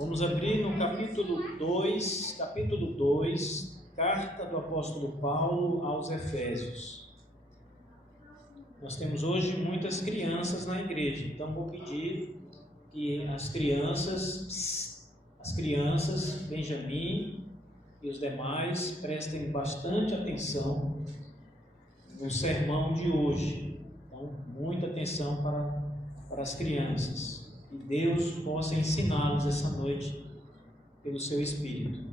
Vamos abrir no capítulo 2, carta do apóstolo Paulo aos Efésios. Nós temos hoje muitas crianças na igreja, então vou pedir que as crianças, Benjamin e os demais, prestem bastante atenção no sermão de hoje. Então, muita atenção para as crianças. E Deus possa ensiná-los essa noite pelo seu Espírito.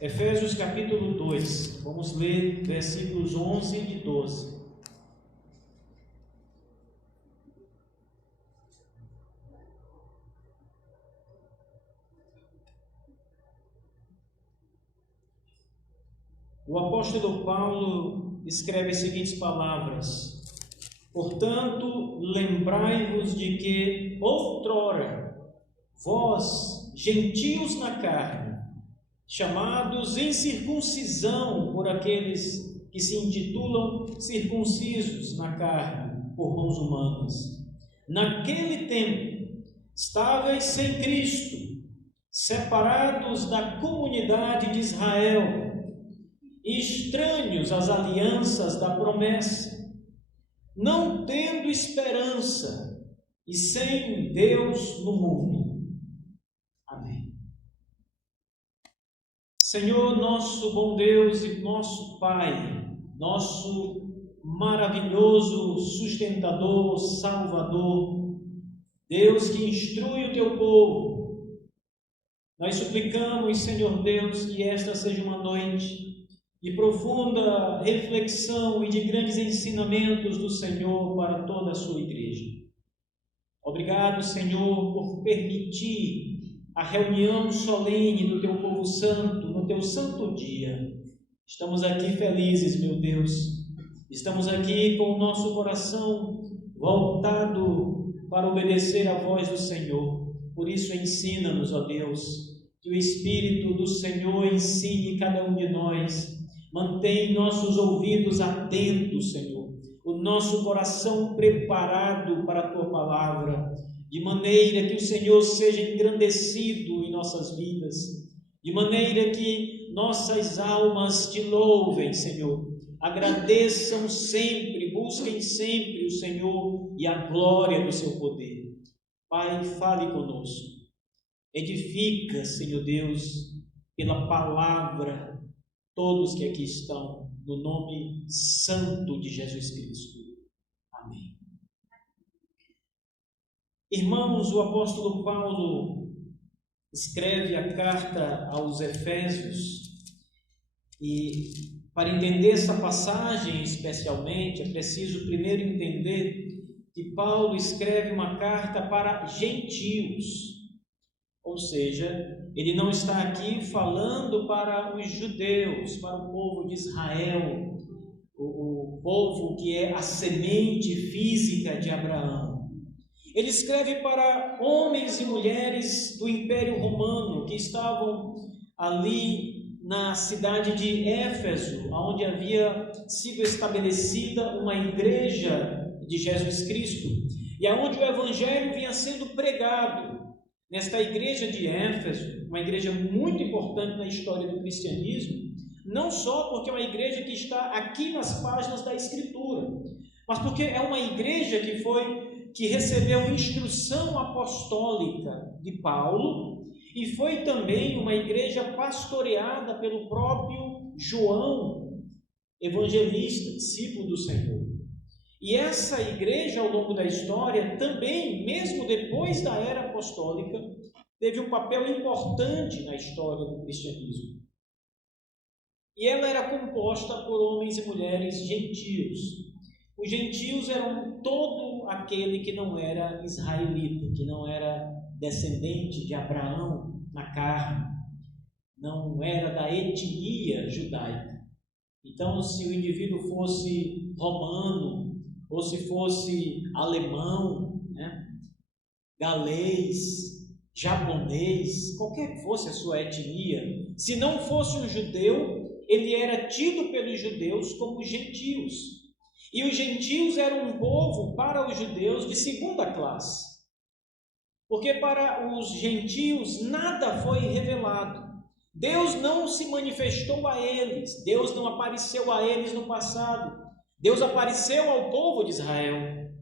Efésios capítulo 2, vamos ler versículos 11 e 12. O apóstolo Paulo escreve as seguintes palavras: portanto, lembrai-vos de que outrora vós, gentios na carne, chamados em circuncisão por aqueles que se intitulam circuncisos na carne por mãos humanas, naquele tempo estáveis sem Cristo, separados da comunidade de Israel, estranhos às alianças da promessa, não tendo esperança e sem Deus no mundo. Amém. Senhor, nosso bom Deus e nosso Pai, nosso maravilhoso sustentador, Salvador, Deus que instrui o teu povo, nós suplicamos, Senhor Deus, que esta seja uma noite de profunda reflexão e de grandes ensinamentos do Senhor para toda a sua igreja. Obrigado, Senhor, por permitir a reunião solene do teu povo santo, no teu santo dia. Estamos aqui felizes, meu Deus. Estamos aqui com o nosso coração voltado para obedecer à voz do Senhor. Por isso, ensina-nos, ó Deus, que o Espírito do Senhor ensine cada um de nós. Mantém nossos ouvidos atentos, Senhor, o nosso coração preparado para a Tua Palavra, de maneira que o Senhor seja engrandecido em nossas vidas, de maneira que nossas almas Te louvem, Senhor, agradeçam sempre, busquem sempre o Senhor e a glória do Seu poder. Pai, fale conosco, edifica, Senhor Deus, pela Palavra, todos que aqui estão, no nome santo de Jesus Cristo. Amém. Irmãos, o apóstolo Paulo escreve a carta aos Efésios e, para entender essa passagem especialmente, é preciso primeiro entender que Paulo escreve uma carta para gentios, ou seja, ele não está aqui falando para os judeus, para o povo de Israel, o povo que é a semente física de Abraão. Ele escreve para homens e mulheres do Império Romano que estavam ali na cidade de Éfeso, onde havia sido estabelecida uma igreja de Jesus Cristo e aonde o Evangelho vinha sendo pregado. Nesta igreja de Éfeso, uma igreja muito importante na história do cristianismo, não só porque é uma igreja que está aqui nas páginas da Escritura, mas porque é uma igreja que recebeu instrução apostólica de Paulo e foi também uma igreja pastoreada pelo próprio João, evangelista, discípulo do Senhor. E essa igreja, ao longo da história, também, mesmo depois da era apostólica, teve um papel importante na história do cristianismo. E ela era composta por homens e mulheres gentios. Os gentios eram todo aquele que não era israelita, que não era descendente de Abraão na carne, não era da etnia judaica. Então, se o indivíduo fosse romano, ou se fosse alemão, galês, japonês, qualquer que fosse a sua etnia, se não fosse um judeu, ele era tido pelos judeus como gentios. E os gentios eram um povo, para os judeus, de segunda classe. porque para os gentios nada foi revelado. Deus não se manifestou a eles, Deus não apareceu a eles no passado. Deus apareceu ao povo de Israel.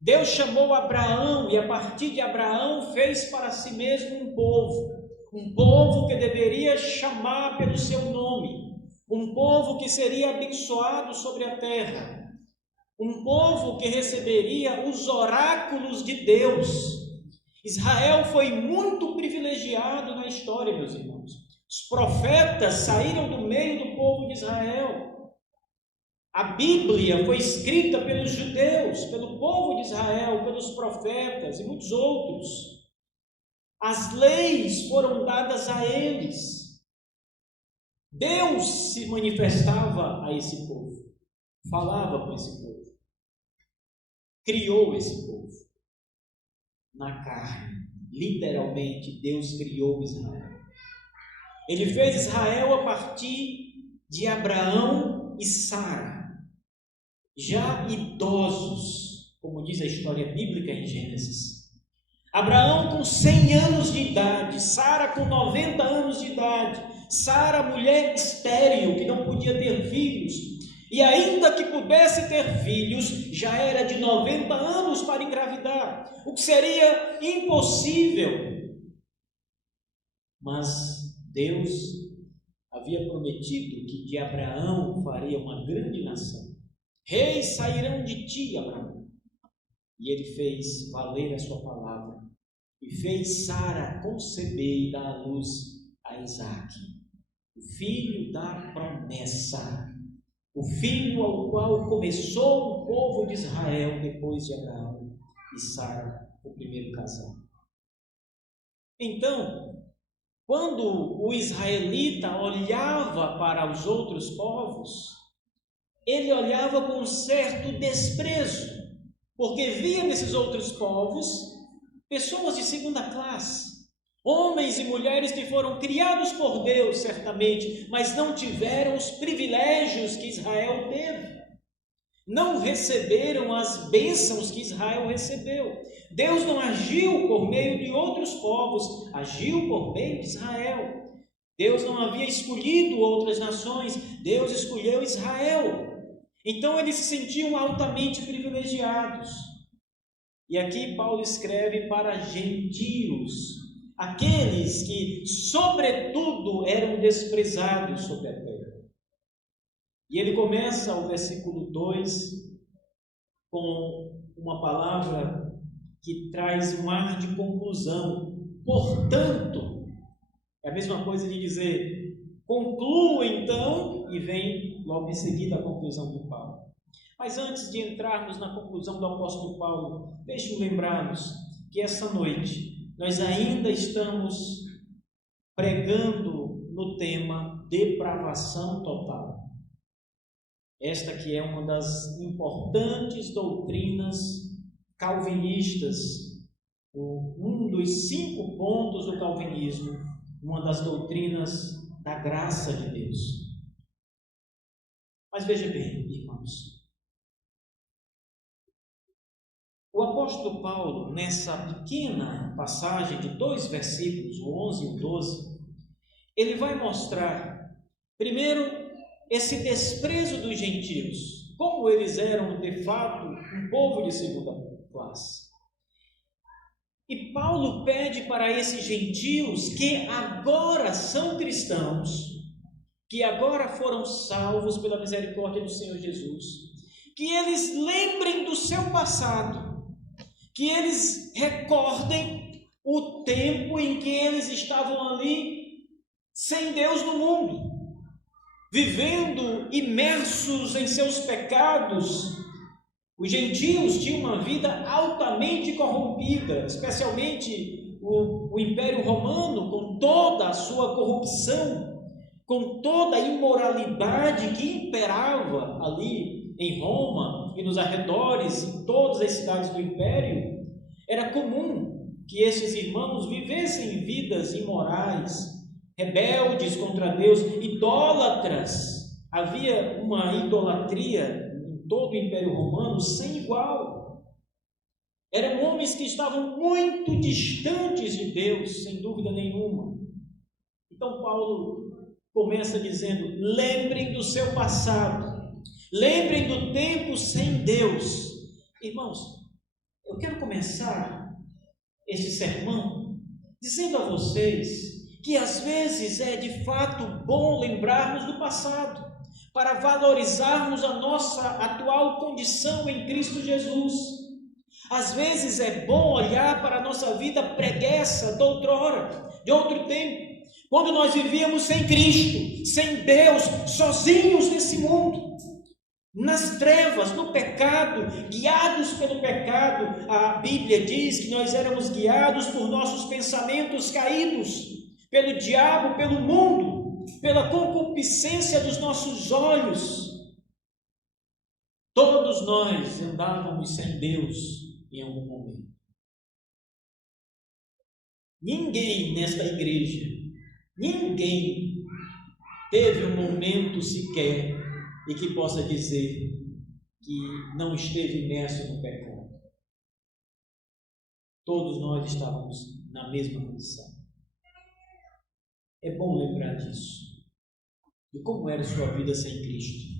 Deus chamou Abraão e a partir de Abraão fez para si mesmo um povo que deveria chamar pelo seu nome, um povo que seria abençoado sobre a terra, um povo que receberia os oráculos de Deus. Israel foi muito privilegiado na história, meus irmãos. Os profetas saíram do meio do povo de Israel. A Bíblia foi escrita pelos judeus, pelo povo de Israel, pelos profetas e muitos outros. As leis foram dadas a eles. Deus se manifestava a esse povo, falava com esse povo, criou esse povo na carne. Literalmente, Deus criou Israel. Ele fez Israel a partir de Abraão e Sara, já idosos, como diz a história bíblica em Gênesis. Abraão com 100 anos de idade, Sara com 90 anos de idade. Sara, mulher estéril, que não podia ter filhos, e ainda que pudesse ter filhos, já era de 90 anos para engravidar, o que seria impossível. Mas Deus havia prometido que de Abraão faria uma grande nação. Reis sairão de ti, Abraão. E ele fez valer a sua palavra e fez Sara conceber e dar à luz a Isaque, o filho da promessa, o filho ao qual começou o povo de Israel depois de Abraão e Sara, o primeiro casal. Então, quando o israelita olhava para os outros povos, ele olhava com um certo desprezo, porque via nesses outros povos pessoas de segunda classe, homens e mulheres que foram criados por Deus, certamente, mas não tiveram os privilégios que Israel teve, não receberam as bênçãos que Israel recebeu. Deus não agiu por meio de outros povos, agiu por meio de Israel. Deus não havia escolhido outras nações, Deus escolheu Israel. Então eles se sentiam altamente privilegiados. E aqui Paulo escreve para gentios, aqueles que, sobretudo, eram desprezados sobre a terra. E ele começa o versículo 2 com uma palavra que traz um ar de conclusão. Portanto, é a mesma coisa de dizer, concluo então, e vem logo em seguida a conclusão de Paulo. Mas antes de entrarmos na conclusão do apóstolo Paulo, deixe-me lembrar-nos que essa noite nós ainda estamos pregando no tema depravação total. Esta que é uma das importantes doutrinas calvinistas, um dos 5 pontos do calvinismo, uma das doutrinas da graça de Deus. Mas veja bem, irmãos, o apóstolo Paulo, nessa pequena passagem de 2 versículos, o 11 e o 12, ele vai mostrar, primeiro, esse desprezo dos gentios, como eles eram de fato um povo de segunda classe. E Paulo pede para esses gentios que agora são cristãos, que agora foram salvos pela misericórdia do Senhor Jesus, que eles lembrem do seu passado, que eles recordem o tempo em que eles estavam ali sem Deus no mundo, vivendo imersos em seus pecados. Os gentios tinham uma vida altamente corrompida, especialmente o Império Romano, com toda a sua corrupção, com toda a imoralidade que imperava ali em Roma e nos arredores, em todas as cidades do Império. Era comum que esses irmãos vivessem vidas imorais, rebeldes contra Deus, idólatras. Havia uma idolatria em todo o Império Romano sem igual. Eram homens que estavam muito distantes de Deus, sem dúvida nenhuma. Então Paulo começa dizendo: lembrem do seu passado, lembrem do tempo sem Deus. Irmãos, eu quero começar este sermão dizendo a vocês que às vezes é de fato bom lembrarmos do passado, para valorizarmos a nossa atual condição em Cristo Jesus. Às vezes é bom olhar para a nossa vida preguiça de outrora, de outro tempo, quando nós vivíamos sem Cristo, sem Deus, sozinhos nesse mundo, nas trevas, no pecado, guiados pelo pecado. A Bíblia diz que nós éramos guiados por nossos pensamentos caídos, pelo diabo, pelo mundo, pela concupiscência dos nossos olhos. Todos nós andávamos sem Deus em algum momento. Ninguém nesta igreja, ninguém teve um momento sequer e que possa dizer que não esteve imerso no pecado. Todos nós estávamos na mesma condição. É bom lembrar disso. E como era a sua vida sem Cristo.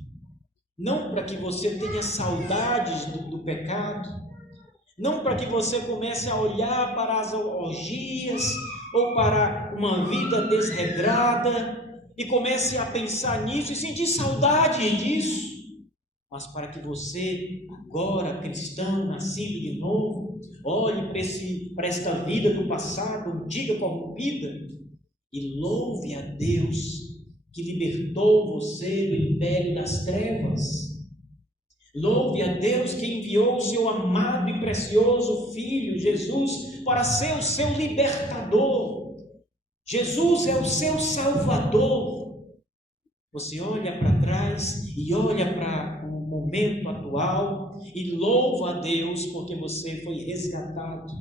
Não para que você tenha saudades do pecado, não para que você comece a olhar para as orgias ou para uma vida desregrada e comece a pensar nisso e sentir saudade disso, mas para que você, agora cristão, nascido de novo, olhe para esta vida do passado, antiga, corrompida, e louve a Deus que libertou você do império das trevas. Louve a Deus que enviou o seu amado e precioso Filho, Jesus, para ser o seu libertador. Jesus é o seu Salvador. Você olha para trás e olha para o momento atual e louva a Deus porque você foi resgatado.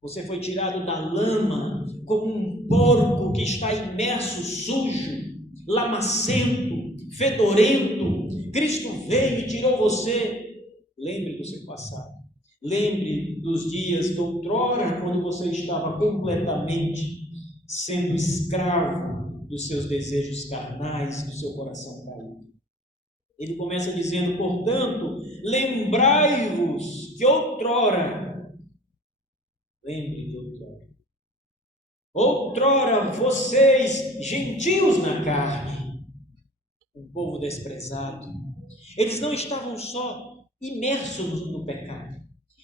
Você foi tirado da lama como um porco que está imerso, sujo, lamacento, fedorento. Cristo veio e tirou você. Lembre do seu passado. Lembre dos dias de outrora, quando você estava completamente sendo escravo dos seus desejos carnais, do seu coração caído. Ele começa dizendo: portanto, lembrai-vos que outrora, lembre de outrora. Outrora vocês, gentios na carne, um povo desprezado, eles não estavam só imersos no pecado,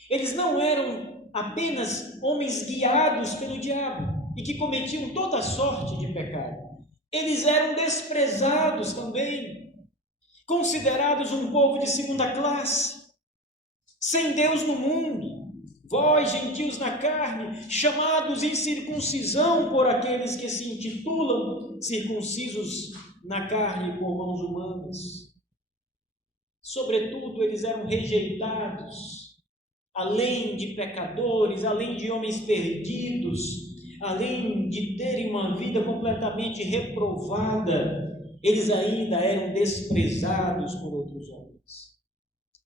eles não eram apenas homens guiados pelo diabo e que cometiam toda sorte de pecado, eles eram desprezados também, considerados um povo de segunda classe, sem Deus no mundo. Vós, gentios na carne, chamados em circuncisão por aqueles que se intitulam circuncisos na carne por mãos humanas. Sobretudo, eles eram rejeitados, além de pecadores, além de homens perdidos, além de terem uma vida completamente reprovada, eles ainda eram desprezados por outros homens.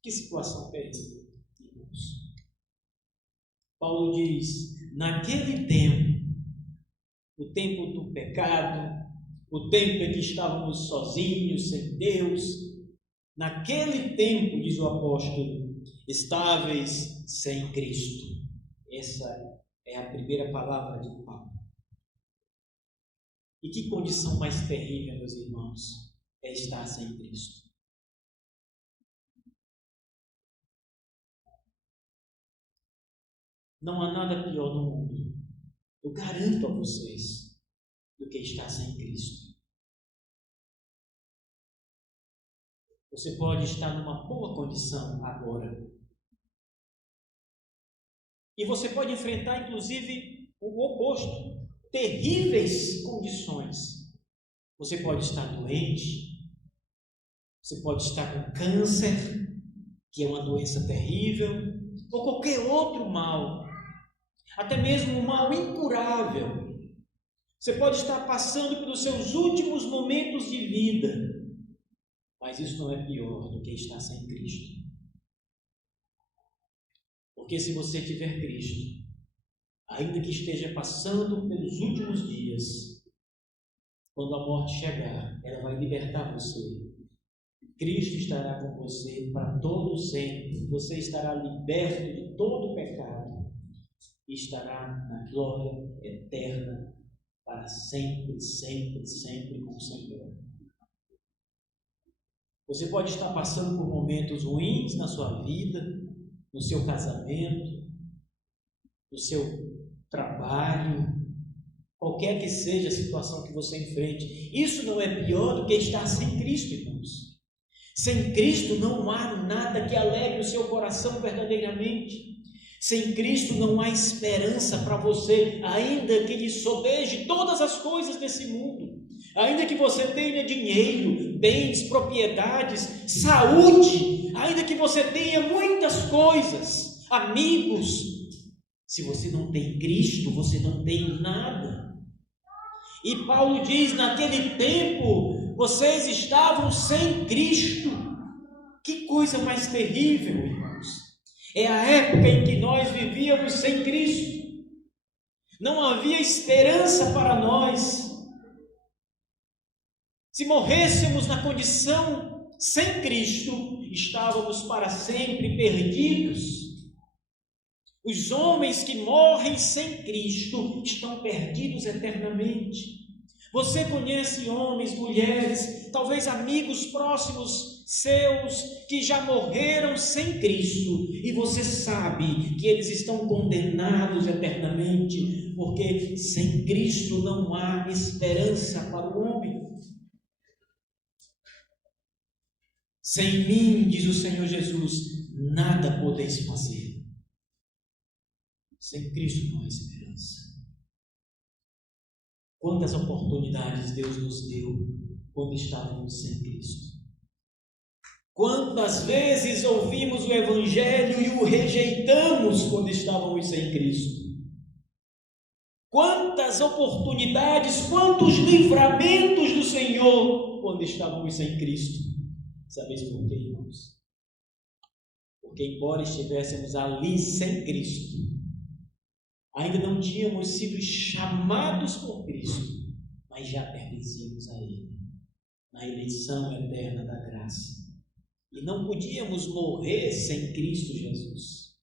Que situação terrível, irmãos. Paulo diz: naquele tempo, o tempo do pecado, o tempo em que estávamos sozinhos, sem Deus, naquele tempo, diz o apóstolo, estáveis sem Cristo. Essa é a primeira palavra de Paulo. E que condição mais terrível, meus irmãos, é estar sem Cristo. Não há nada pior no mundo, eu garanto a vocês, do que estar sem Cristo. Você pode estar numa boa condição agora. E você pode enfrentar, inclusive, o oposto, terríveis condições. Você pode estar doente, você pode estar com câncer, que é uma doença terrível, ou qualquer outro mal, até mesmo um mal incurável. Você pode estar passando pelos seus últimos momentos de vida, mas isso não é pior do que estar sem Cristo. Porque se você tiver Cristo, ainda que esteja passando pelos últimos dias, quando a morte chegar, ela vai libertar você. Cristo estará com você para todo sempre. Você estará liberto de todo pecado e estará na glória eterna para sempre, sempre, sempre com o Senhor. Você pode estar passando por momentos ruins na sua vida, no seu casamento, no seu trabalho, qualquer que seja a situação que você enfrente. Isso não é pior do que estar sem Cristo, irmãos. Sem Cristo não há nada que alegre o seu coração verdadeiramente. Sem Cristo não há esperança para você, ainda que lhe sobeje todas as coisas desse mundo. Ainda que você tenha dinheiro, bens, propriedades, saúde, ainda que você tenha muitas coisas, amigos, se você não tem Cristo, você não tem nada. E Paulo diz, naquele tempo, vocês estavam sem Cristo. Que coisa mais terrível, irmãos. É a época em que nós vivíamos sem Cristo. Não havia esperança para nós. Se morrêssemos na condição sem Cristo, estávamos para sempre perdidos. Os homens que morrem sem Cristo estão perdidos eternamente. Você conhece homens, mulheres, talvez amigos próximos seus que já morreram sem Cristo, e você sabe que eles estão condenados eternamente, porque sem Cristo não há esperança para o homem. Sem mim, diz o Senhor Jesus, nada podeis fazer. Sem Cristo não há esperança. Quantas oportunidades Deus nos deu quando estávamos sem Cristo? Quantas vezes ouvimos o Evangelho e o rejeitamos quando estávamos sem Cristo? Quantas oportunidades, quantos livramentos do Senhor quando estávamos sem Cristo? Sabeis por quê, irmãos? Porque embora estivéssemos ali sem Cristo, ainda não tínhamos sido chamados por Cristo, mas já pertencíamos a Ele, na eleição eterna da graça. E não podíamos morrer sem Cristo Jesus.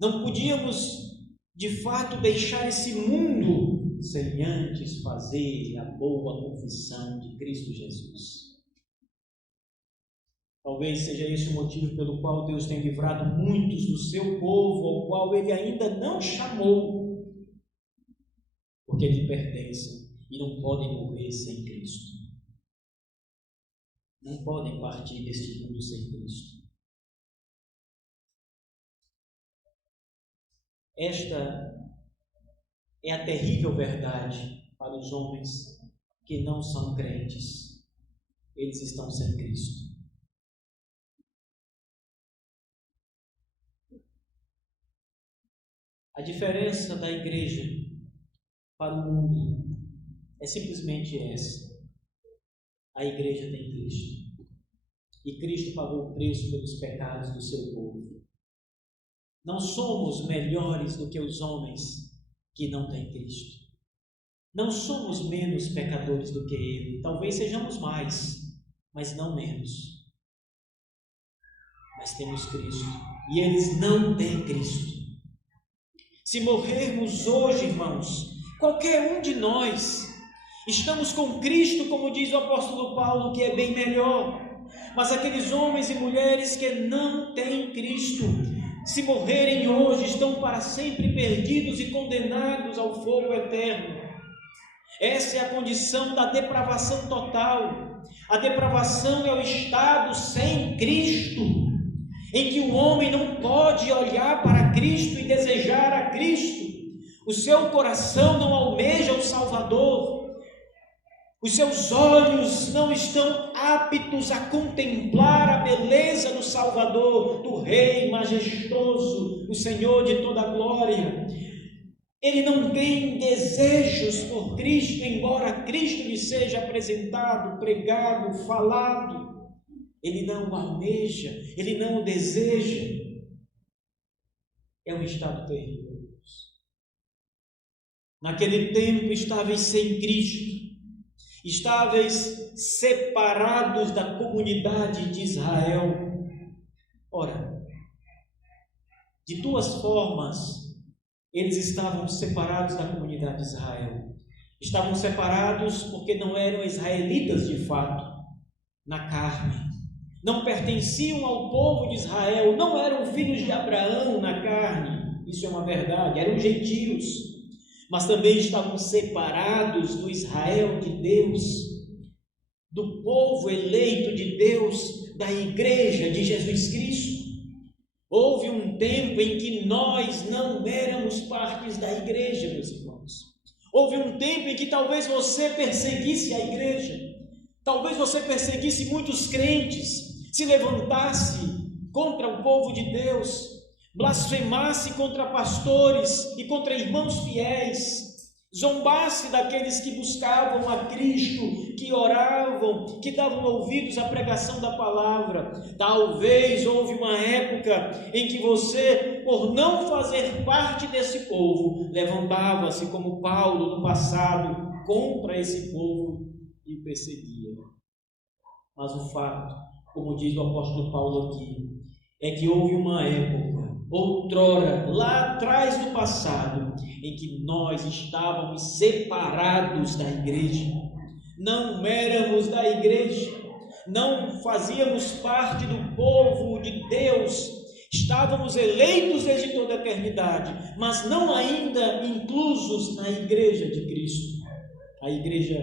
Não podíamos, de fato, deixar esse mundo sem antes fazer a boa confissão de Cristo Jesus. Talvez seja esse o motivo pelo qual Deus tem livrado muitos do seu povo, ao qual Ele ainda não chamou, porque lhe pertencem e não podem morrer sem Cristo. Não podem partir deste mundo sem Cristo. Esta é a terrível verdade para os homens que não são crentes. Eles estão sem Cristo. A diferença da igreja para o mundo é simplesmente essa. A igreja tem Cristo. E Cristo pagou o preço pelos pecados do seu povo. Não somos melhores do que os homens que não têm Cristo. Não somos menos pecadores do que Ele. Talvez sejamos mais, mas não menos. Mas temos Cristo. E eles não têm Cristo. Se morrermos hoje, irmãos, qualquer um de nós, estamos com Cristo, como diz o apóstolo Paulo, que é bem melhor. Mas aqueles homens e mulheres que não têm Cristo, se morrerem hoje, estão para sempre perdidos e condenados ao fogo eterno. Essa é a condição da depravação total. A depravação é o estado sem Cristo, em que o homem não pode olhar para Cristo e desejar a Cristo. O seu coração não almeja o Salvador. Os seus olhos não estão aptos a contemplar a beleza do Salvador, do Rei majestoso, do Senhor de toda a glória. Ele não tem desejos por Cristo, embora Cristo lhe seja apresentado, pregado, falado. Ele não o almeja, ele não o deseja. É um estado terrível, irmãos. Naquele tempo estáveis sem Cristo, estáveis separados da comunidade de Israel. Ora, de duas formas, eles estavam separados da comunidade de Israel. Estavam separados porque não eram israelitas de fato, na carne. Não pertenciam ao povo de Israel, não eram filhos de Abraão na carne. Isso é uma verdade, eram gentios. Mas também estavam separados do Israel de Deus, do povo eleito de Deus, da igreja de Jesus Cristo. Houve um tempo em que nós não éramos partes da igreja, meus irmãos. Houve um tempo em que talvez você perseguisse a igreja, talvez você perseguisse muitos crentes, se levantasse contra o povo de Deus, blasfemasse contra pastores e contra irmãos fiéis, zombasse daqueles que buscavam a Cristo, que oravam, que davam ouvidos à pregação da palavra. Talvez houve uma época em que você, por não fazer parte desse povo, levantava-se como Paulo no passado contra esse povo e o perseguia. Mas o fato, como diz o apóstolo Paulo aqui, é que houve uma época, outrora, lá atrás do passado, em que nós estávamos separados da igreja, não éramos da igreja, não fazíamos parte do povo de Deus, estávamos eleitos desde toda a eternidade, mas não ainda inclusos na igreja de Cristo, a igreja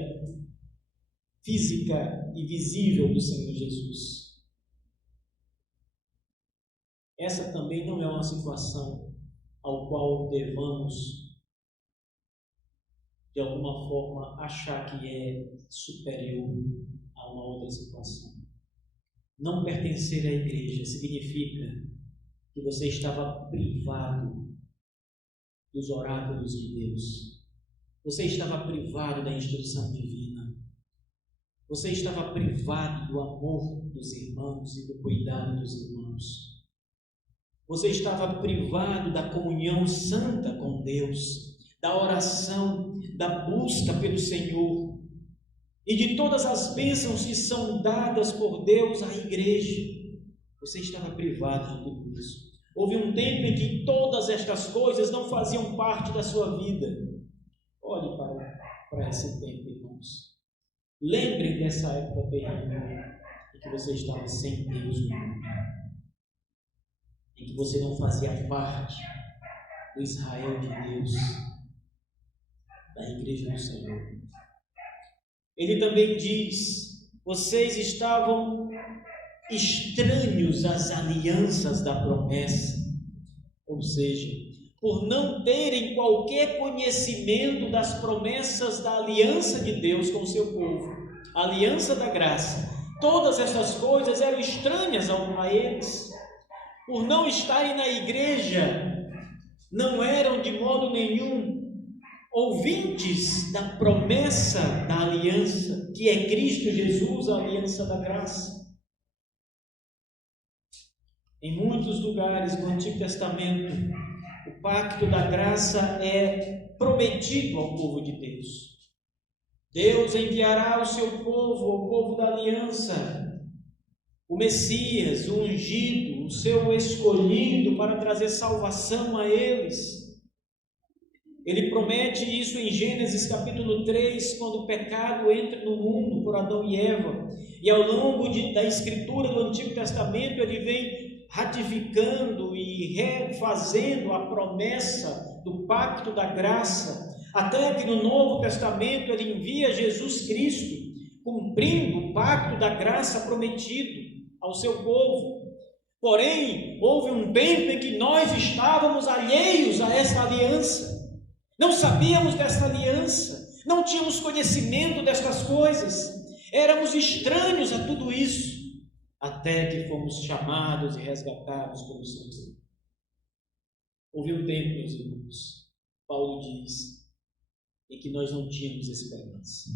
física e visível do Senhor Jesus. Essa também não é uma situação ao qual devamos, de alguma forma, achar que é superior a uma outra situação. Não pertencer à igreja significa que você estava privado dos oráculos de Deus. Você estava privado da instrução divina. Você estava privado do amor dos irmãos e do cuidado dos irmãos. Você estava privado da comunhão santa com Deus, da oração, da busca pelo Senhor e de todas as bênçãos que são dadas por Deus à igreja. Você estava privado de tudo isso. Houve um tempo em que todas estas coisas não faziam parte da sua vida. Olhe para esse tempo, irmãos. Lembrem dessa época terrível em que você estava sem Deus no mundo, em que você não fazia parte do Israel de Deus, da igreja do Senhor. Ele também diz: vocês estavam estranhos às alianças da promessa, ou seja, por não terem qualquer conhecimento das promessas da aliança de Deus com o seu povo, a aliança da graça. Todas essas coisas eram estranhas a eles. Por não estarem na igreja, não eram de modo nenhum ouvintes da promessa da aliança, que é Cristo Jesus, a aliança da graça. Em muitos lugares do Antigo Testamento, o pacto da graça é prometido ao povo de Deus. Deus enviará ao seu povo, ao povo da aliança, o Messias, o ungido, o seu escolhido para trazer salvação a eles. Ele promete isso em Gênesis capítulo 3, quando o pecado entra no mundo por Adão e Eva. E ao longo da escritura do Antigo Testamento, ele vem ratificando e refazendo a promessa do pacto da graça, até que no Novo Testamento ele envia Jesus Cristo, cumprindo o pacto da graça prometido ao seu povo. Porém, houve um tempo em que nós estávamos alheios a essa aliança. Não sabíamos dessa aliança, não tínhamos conhecimento destas coisas, éramos estranhos a tudo isso, até que fomos chamados e resgatados pelo Senhor. Houve um tempo, meus irmãos, Paulo diz, em que nós não tínhamos esperança,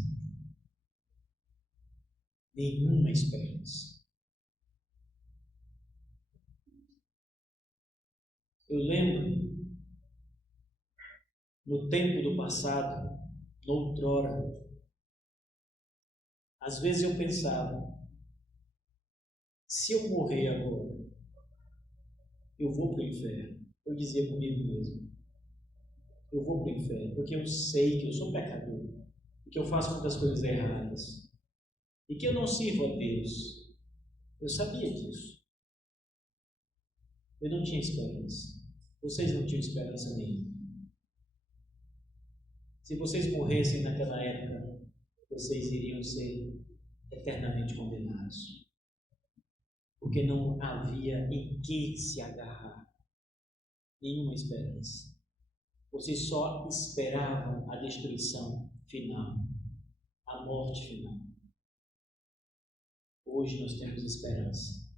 nenhuma esperança. Eu lembro, no tempo do passado, noutrora, às vezes eu pensava, se eu morrer agora, eu vou para o inferno. Eu dizia comigo mesmo, eu vou para o inferno, porque eu sei que eu sou pecador, que eu faço muitas coisas erradas, e que eu não sirvo a Deus. Eu sabia disso. Eu não tinha esperança. Vocês não tinham esperança nenhuma. Se vocês morressem naquela época, vocês iriam ser eternamente condenados. Porque não havia em que se agarrar. Nenhuma esperança. Vocês só esperavam a destruição final, a morte final. Hoje nós temos esperança.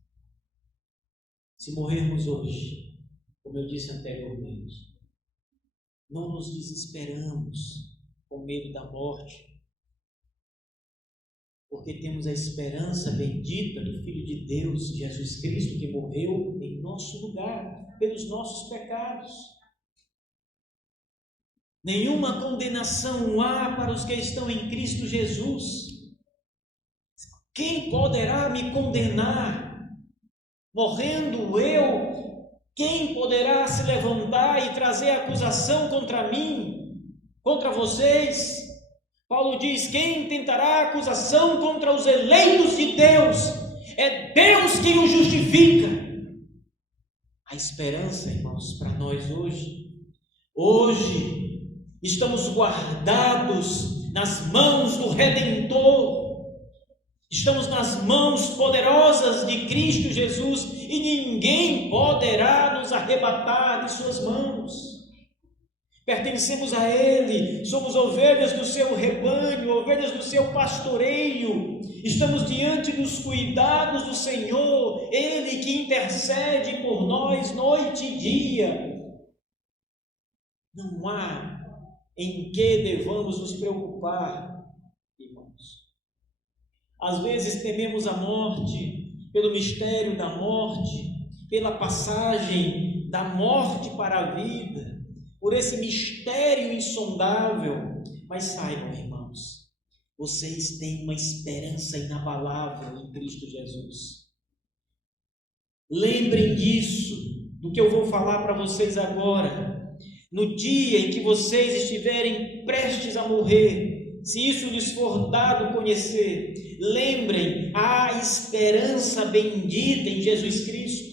Se morrermos hoje, como eu disse anteriormente, não nos desesperamos com medo da morte, porque temos a esperança bendita do Filho de Deus, Jesus Cristo, que morreu em nosso lugar, pelos nossos pecados. Nenhuma condenação há para os que estão em Cristo Jesus. Quem poderá me condenar? Morrendo eu, quem poderá se levantar e trazer acusação contra mim, contra vocês? Paulo diz, quem tentará acusação contra os eleitos de Deus? É Deus quem o justifica. A esperança, irmãos, para nós hoje estamos guardados nas mãos do Redentor. Estamos nas mãos poderosas de Cristo Jesus e ninguém poderá nos arrebatar de suas mãos. Pertencemos a Ele, somos ovelhas do seu rebanho, ovelhas do seu pastoreio. Estamos diante dos cuidados do Senhor, Ele que intercede por nós noite e dia. Não há em que devamos nos preocupar, irmãos. Às vezes tememos a morte, pelo mistério da morte, pela passagem da morte para a vida, por esse mistério insondável. Mas saibam, irmãos, vocês têm uma esperança inabalável em Cristo Jesus. Lembrem disso, do que eu vou falar para vocês agora. No dia em que vocês estiverem prestes a morrer, se isso lhes for dado conhecer, lembrem a esperança bendita em Jesus Cristo.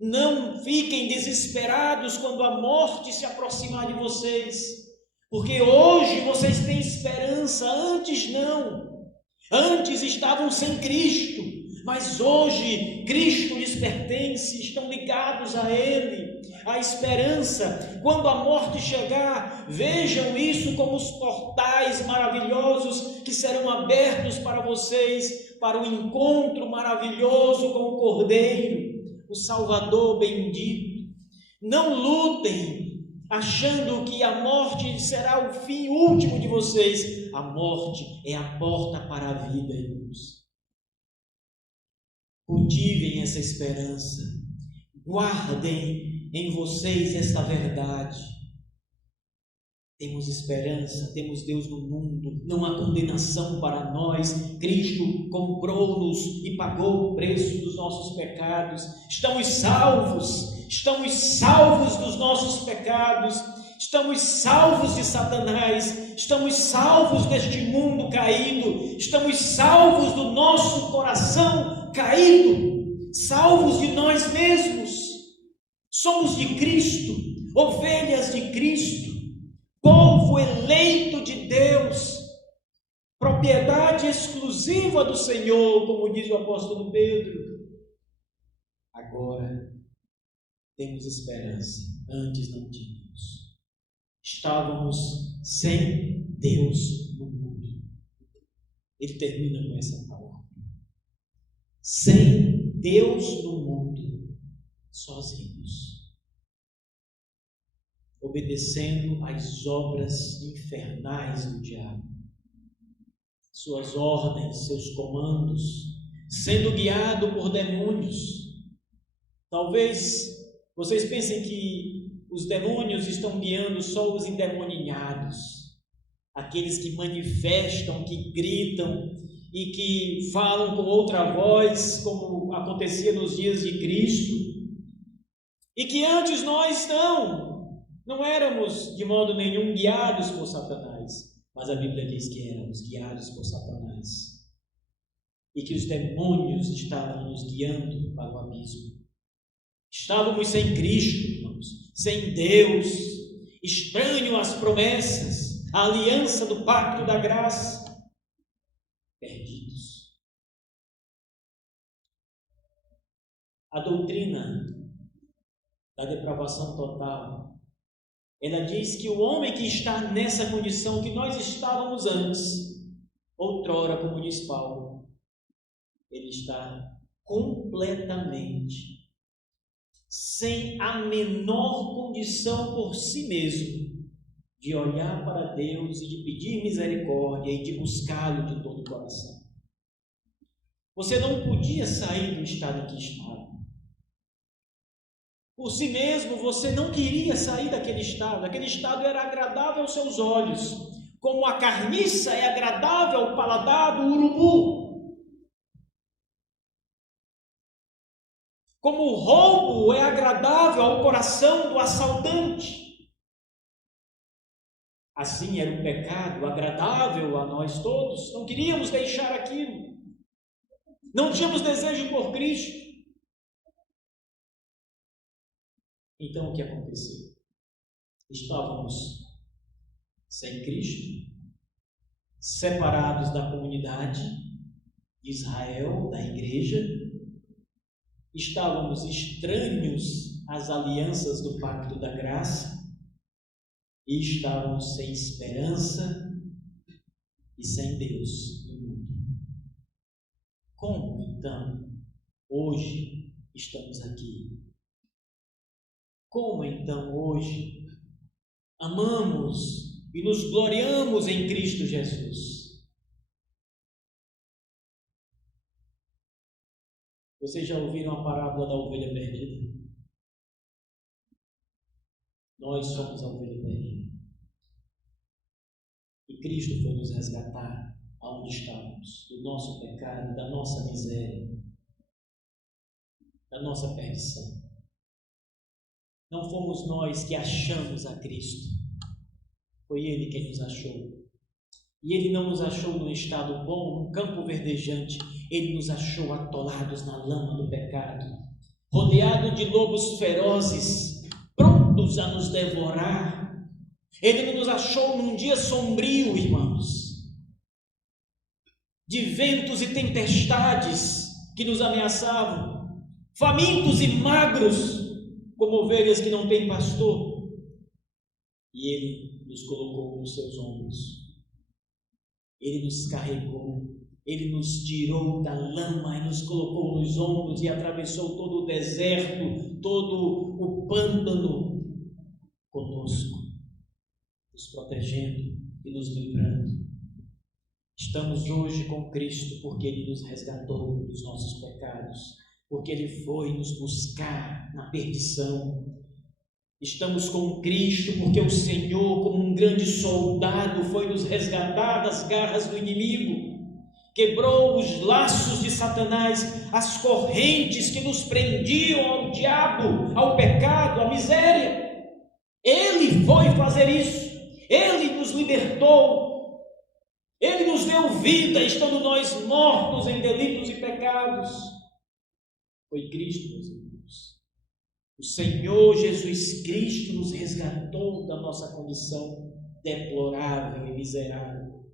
Não fiquem desesperados quando a morte se aproximar de vocês, porque hoje vocês têm esperança, antes não. Antes estavam sem Cristo, mas hoje Cristo lhes pertence, estão ligados a Ele. A esperança, quando a morte chegar, vejam isso como os portais maravilhosos que serão abertos para vocês, para o encontro maravilhoso com o Cordeiro, o Salvador bendito. Não lutem achando que a morte será o fim último de vocês. A morte é a porta para a vida, irmãos. Cultivem essa esperança, guardem em vocês esta verdade. Temos esperança, temos Deus no mundo, não há condenação para nós. Cristo comprou-nos e pagou o preço dos nossos pecados. Estamos salvos dos nossos pecados, estamos salvos de Satanás, estamos salvos deste mundo caído, estamos salvos do nosso coração caído, salvos de nós mesmos. Somos de Cristo, ovelhas de Cristo, povo eleito de Deus, propriedade exclusiva do Senhor, como diz o apóstolo Pedro. Agora temos esperança, antes não tínhamos. Estávamos sem Deus no mundo. Ele termina com essa palavra. Sem Deus no mundo, sozinhos, obedecendo às obras infernais do diabo, suas ordens, seus comandos, sendo guiado por demônios. Talvez Vocês pensem que os demônios estão guiando só os endemoninhados, aqueles que manifestam, que gritam e que falam com outra voz, como acontecia nos dias de Cristo, e que antes nós não éramos de modo nenhum guiados por Satanás, mas a Bíblia diz que éramos guiados por Satanás, e que os demônios estavam nos guiando para o abismo. Estávamos sem Cristo, irmãos, sem Deus, estranho às promessas, à aliança do pacto da graça, perdidos. A doutrina da depravação total, ela diz que o homem que está nessa condição que nós estávamos antes, outrora, como diz Paulo, ele está completamente sem a menor condição por si mesmo de olhar para Deus e de pedir misericórdia e de buscá-lo de todo o coração. Você não podia sair do estado em que estava. Por si mesmo, você não queria sair daquele estado. Aquele estado era agradável aos seus olhos, como a carniça é agradável ao paladar do urubu. Como o roubo é agradável ao coração do assaltante. Assim era o pecado agradável a nós todos. Não queríamos deixar aquilo. Não tínhamos desejo por Cristo. Então o que aconteceu? Estávamos sem Cristo, separados da comunidade de Israel, da igreja, estávamos estranhos às alianças do pacto da graça e estávamos sem esperança e sem Deus no mundo. Como então hoje estamos aqui? Como então hoje amamos e nos gloriamos em Cristo Jesus? Vocês já ouviram a parábola da ovelha perdida? Nós somos a ovelha perdida. E Cristo foi nos resgatar aonde estávamos, do nosso pecado, da nossa miséria, da nossa perdição. Não fomos nós que achamos a Cristo, foi Ele quem nos achou. E Ele não nos achou num estado bom, num campo verdejante, Ele nos achou atolados na lama do pecado, rodeado de lobos ferozes, prontos a nos devorar. Ele não nos achou num dia sombrio, irmãos, de ventos e tempestades que nos ameaçavam, famintos e magros, como ovelhas que não têm pastor, e Ele nos colocou nos seus ombros, Ele nos carregou, Ele nos tirou da lama e nos colocou nos ombros e atravessou todo o deserto, todo o pântano conosco, nos protegendo e nos livrando. Estamos hoje com Cristo porque Ele nos resgatou dos nossos pecados, porque Ele foi nos buscar na perdição. Estamos com Cristo porque o Senhor, como um grande soldado, foi nos resgatar das garras do inimigo, quebrou os laços de Satanás, as correntes que nos prendiam ao diabo, ao pecado, à miséria. Ele foi fazer isso, Ele nos libertou, Ele nos deu vida, estando nós mortos em delitos e pecados. Foi Cristo, meus irmãos. O Senhor Jesus Cristo nos resgatou da nossa condição deplorável e miserável.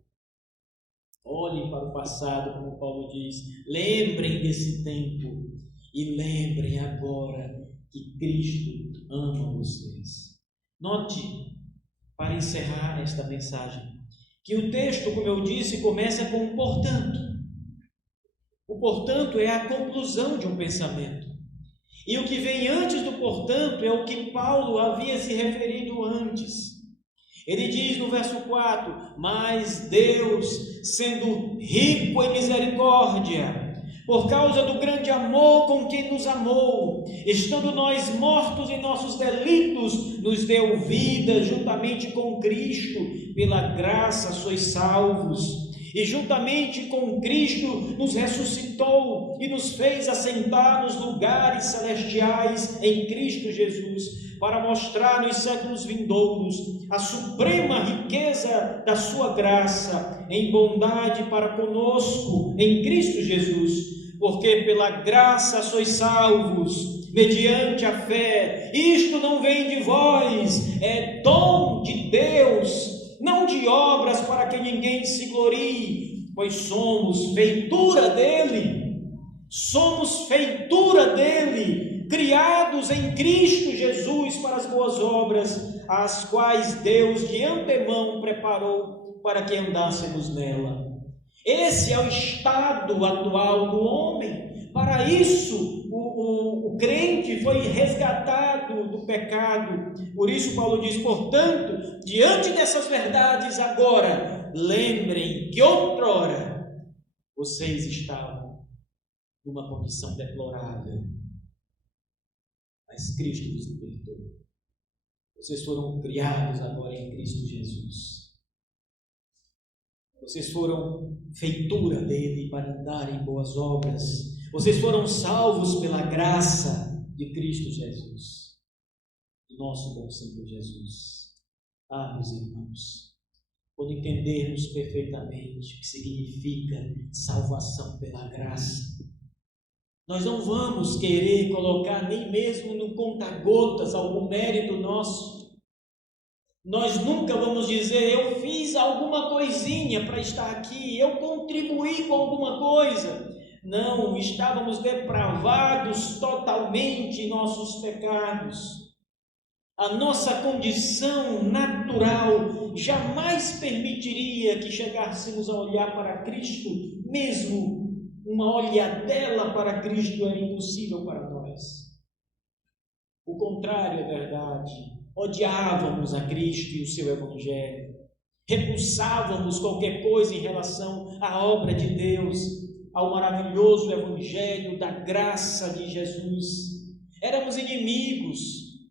Olhem para o passado, como Paulo diz, lembrem desse tempo e lembrem agora que Cristo ama vocês. Note, para encerrar esta mensagem, que o texto, como eu disse, começa com um portanto. O portanto é a conclusão de um pensamento. E o que vem antes do portanto é o que Paulo havia se referido antes. Ele diz no verso 4: mas Deus, sendo rico em misericórdia, por causa do grande amor com que nos amou, estando nós mortos em nossos delitos, nos deu vida juntamente com Cristo, pela graça sois salvos. E juntamente com Cristo nos ressuscitou e nos fez assentar nos lugares celestiais em Cristo Jesus, para mostrar nos séculos vindouros a suprema riqueza da sua graça em bondade para conosco em Cristo Jesus. Porque pela graça sois salvos, mediante a fé. Isto não vem de vós, é dom de Deus, não de obras para que ninguém se glorie, pois somos feitura dele. Somos feitura dele, criados em Cristo Jesus para as boas obras, as quais Deus de antemão preparou para que andássemos nela. Esse é o estado atual do homem. Para isso, o crente foi resgatado do pecado. Por isso, Paulo diz: portanto, diante dessas verdades, agora, lembrem que outrora vocês estavam numa condição deplorável, mas Cristo vos libertou. Vocês foram criados agora em Cristo Jesus. Vocês foram feitura dele para andar em boas obras. Vocês foram salvos pela graça de Cristo Jesus, nosso bom Senhor Jesus. Meus irmãos, quando entendermos perfeitamente o que significa salvação pela graça, nós não vamos querer colocar nem mesmo no conta-gotas algum mérito nosso. Nós nunca vamos dizer: eu fiz alguma coisinha para estar aqui, eu contribuí com alguma coisa. Não, estávamos depravados totalmente em nossos pecados. A nossa condição natural jamais permitiria que chegássemos a olhar para Cristo, mesmo uma olhadela para Cristo era impossível para nós. O contrário é verdade. Odiávamos a Cristo e o seu Evangelho, repulsávamos qualquer coisa em relação à obra de Deus, ao maravilhoso Evangelho da graça de Jesus. Éramos inimigos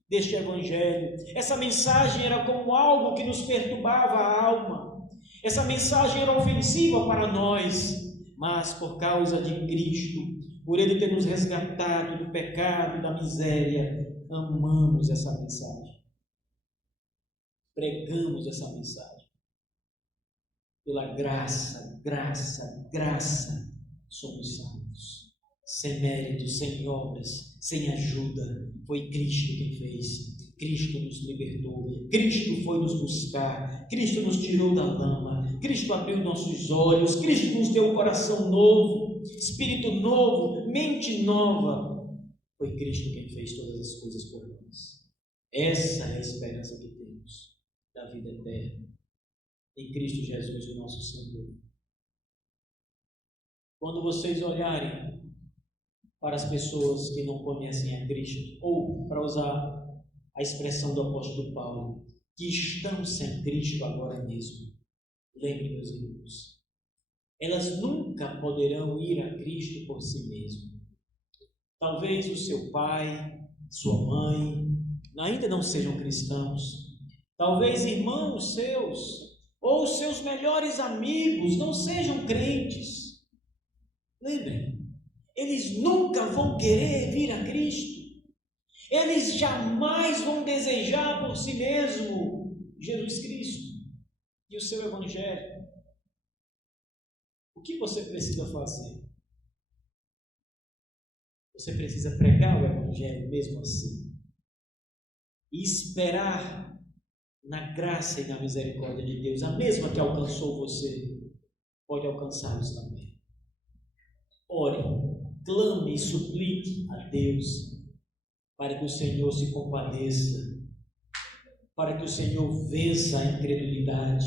deste Evangelho. Essa mensagem era como algo que nos perturbava a alma. Essa mensagem era ofensiva para nós, mas por causa de Cristo, por Ele ter nos resgatado do pecado e da miséria, amamos essa mensagem. Pregamos essa mensagem. Pela graça, somos salvos. Sem mérito, sem obras, sem ajuda. Foi Cristo quem fez. Cristo nos libertou. Cristo foi nos buscar. Cristo nos tirou da lama. Cristo abriu nossos olhos. Cristo nos deu um coração novo, espírito novo, mente nova. Foi Cristo quem fez todas as coisas por nós. Essa é a esperança que temos da vida eterna em Cristo Jesus, o nosso Senhor. Quando vocês olharem para as pessoas que não conhecem a Cristo, ou, para usar a expressão do apóstolo Paulo, que estão sem Cristo agora mesmo, lembrem, meus irmãos, elas nunca poderão ir a Cristo por si mesmas. Talvez o seu pai, sua mãe, ainda não sejam cristãos. Talvez irmãos seus, ou seus melhores amigos, não sejam crentes. Lembrem, eles nunca vão querer vir a Cristo. Eles jamais vão desejar por si mesmo Jesus Cristo e o seu Evangelho. O que você precisa fazer? Você precisa pregar o Evangelho mesmo assim. E esperar na graça e na misericórdia de Deus, a mesma que alcançou você, pode alcançá-los também. Ore, clame e suplique a Deus, para que o Senhor se compadeça, para que o Senhor vença a incredulidade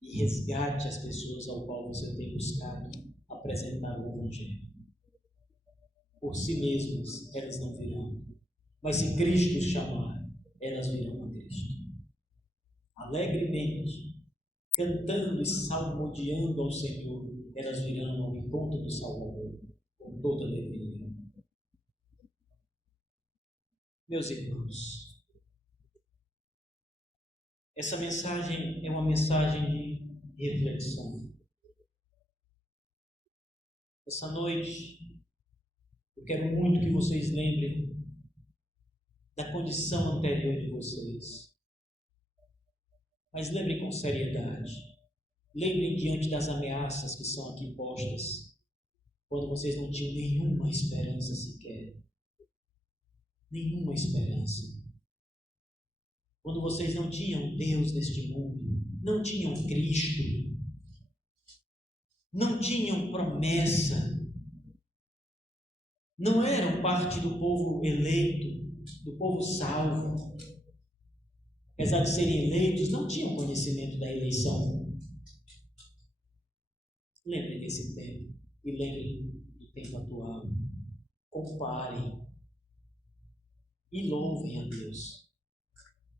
e resgate as pessoas ao qual você tem buscado apresentar o Evangelho. Por si mesmas, elas não virão, mas se Cristo chamar, elas virão a Cristo. Alegremente, cantando e salmodiando ao Senhor, elas virão ao encontro do Salvador. com toda alegria. Meus irmãos, essa mensagem é uma mensagem de reflexão. Essa noite, eu quero muito que vocês lembrem da condição anterior de vocês. Mas lembrem com seriedade. Lembrem diante das ameaças que são aqui postas, quando vocês não tinham nenhuma esperança sequer. Nenhuma esperança. Quando vocês não tinham Deus neste mundo, não tinham Cristo, não tinham promessa, não eram parte do povo eleito, do povo salvo. Apesar de serem eleitos, não tinham conhecimento da eleição. Lembrem desse tempo e lembrem do tempo atual. Comparem e louvem a Deus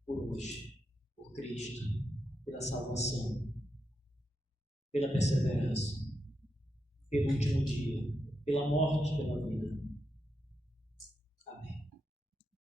por hoje, por Cristo, pela salvação, pela perseverança, pelo último dia, pela morte, pela vida.